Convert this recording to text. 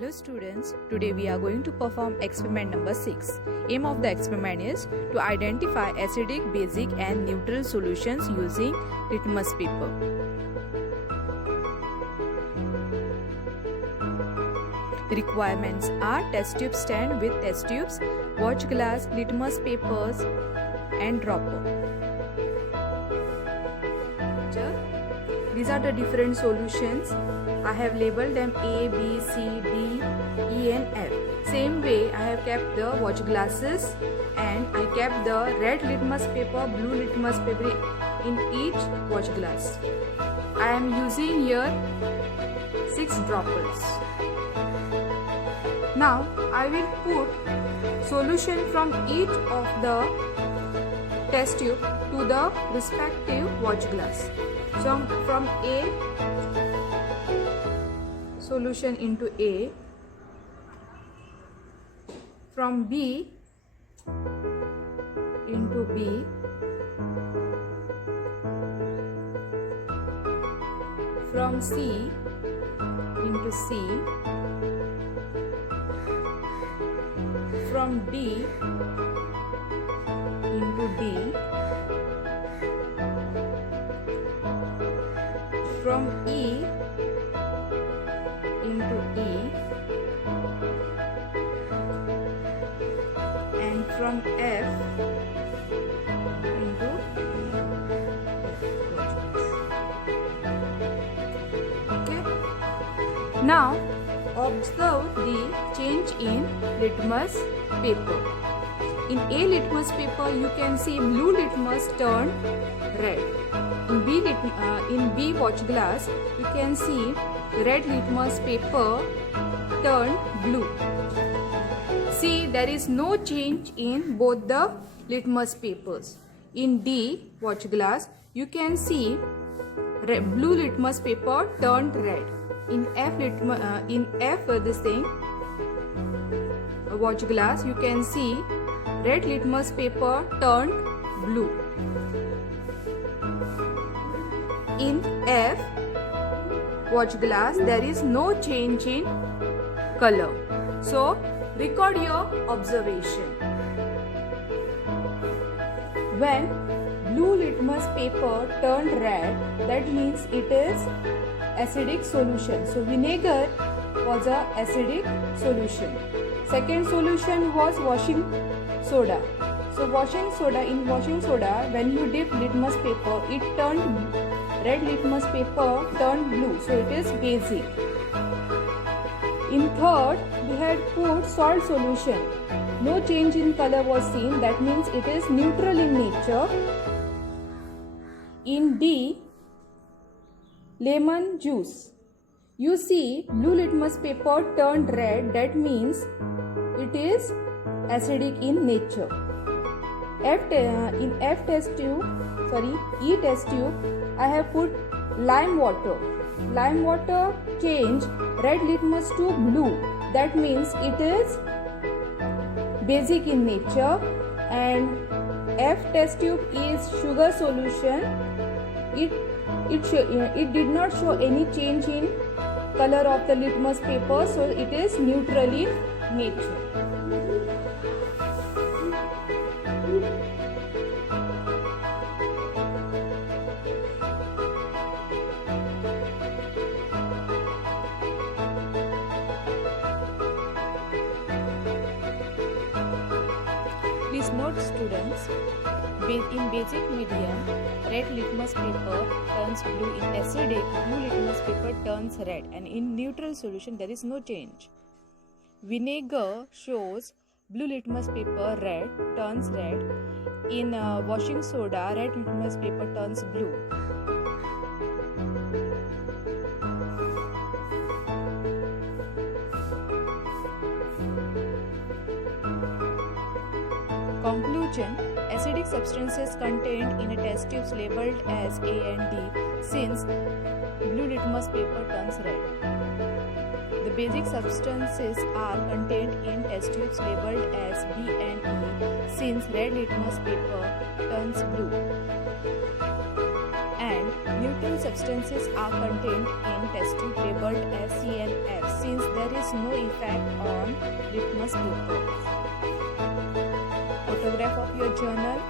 Hello students, today we are going to perform experiment number 6. Aim of the experiment is to identify acidic, basic and neutral solutions using litmus paper. Requirements are test tube stand with test tubes, watch glass, litmus papers and dropper. These are the different solutions. I have labeled them A, B, C, D, E and F. Same way I have kept the watch glasses and I kept the red litmus paper, blue litmus paper in each watch glass. I am using here 6 droppers. Now I will put solution from each of the test tube to the respective watch glass. So from A, solution into A, from B into B, from C into C, from D into D, from E into E, and from F into okay. Now observe the change in litmus paper. In A litmus paper you can see blue litmus turned red. In B watch glass you can see red litmus paper turned blue. See, there is no change in both the litmus papers. In D watch glass you can see blue litmus paper turned red. In F watch glass you can see red litmus paper turned blue. In F watch glass there is no change in color. So record your observation. When blue litmus paper turned red, that means it is acidic solution. So vinegar was a acidic solution. Second solution was washing soda. So in washing soda, when you dip litmus paper, it turned red litmus paper turned blue. So it is basic. In third, we had put salt solution. No change in color was seen. That means it is neutral in nature. In D, lemon juice. You see blue litmus paper turned red. That means it is acidic in nature. In E test tube, I have put lime water. Lime water changed red litmus to blue. That means it is basic in nature. And F test tube is sugar solution. It did not show any change in color of the litmus paper, so it is neutral in nature. Please note students, in basic medium, red litmus paper turns blue. In acidic, blue litmus paper turns red. And in neutral solution, there is no change. Vinegar shows blue litmus paper red, turns red. In washing soda, red litmus paper turns blue. Conclusion: acidic substances contained in a test tubes labeled as A and D, since blue litmus paper turns red. The basic substances are contained in test tubes labeled as B and E, since red litmus paper turns blue. And neutral substances are contained in test tube labeled as CNF since there is no effect on litmus paper. Photograph of your journal.